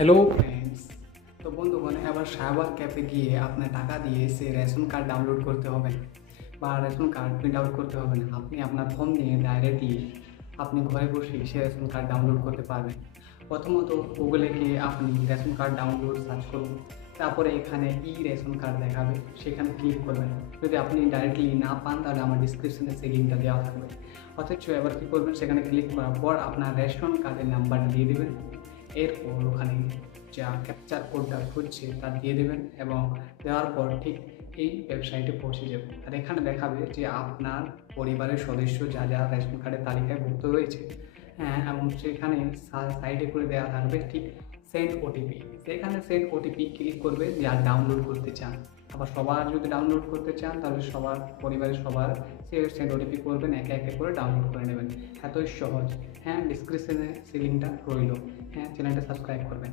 Hello friends. তো বন্ধুগণ, এবার সাইবার ক্যাফে গিয়ে আপনার টাকা দিয়ে সে রেশন কার্ড ডাউনলোড করতে হবে না বা রেশন কার্ড প্রিন্ট আউট করতে হবে না। আপনি আপনার ফোন নিয়ে ডাইরেক্টলি আপনি ঘরে বসে সে রেশন কার্ড ডাউনলোড করতে পারবেন। প্রথমত গুগলে গিয়ে আপনি রেশন কার্ড ডাউনলোড সার্চ করুন, তারপরে এখানে ই রেশন কার্ড দেখাবে, সেখানে ক্লিক করবেন। যদি আপনি ডাইরেক্টলি না পান তাহলে আমার ডিসক্রিপশনে সেই লিঙ্কটা দেওয়া থাকবে। অথচ এবার কী করবেন, সেখানে ক্লিক করার পর আপনার রেশন কার্ডের নাম্বারটা দিয়ে দেবেন। এরপর ওখানে যা ক্যাপচার কোডটা খুঁজছে তা দিয়ে দেবেন এবং দেওয়ার পর ঠিক এই ওয়েবসাইটে পৌঁছে যাবে। আর এখানে দেখাবে যে আপনার পরিবারের সদস্য যা যা রেশন কার্ডের তালিকায় ভুক্ত রয়েছে, হ্যাঁ, এবং সেখানে সাইডে করে দেওয়া থাকবে ঠিক সেন্ড ওটিপি। সেখানে সেন্ড ওটিপি ক্লিক করবে যা ডাউনলোড করতে চান। আবার সবার যদি ডাউনলোড করতে চান তাহলে সবার পরিবারের সবার সে সেন্ড ওটিপি করবেন, একে একে করে ডাউনলোড করে নেবেন। এতই সহজ। হ্যাঁ, ডিসক্রিপশনে সেই লিঙ্কটা রইল। হ্যাঁ, চ্যানেলটা সাবস্ক্রাইব করবেন।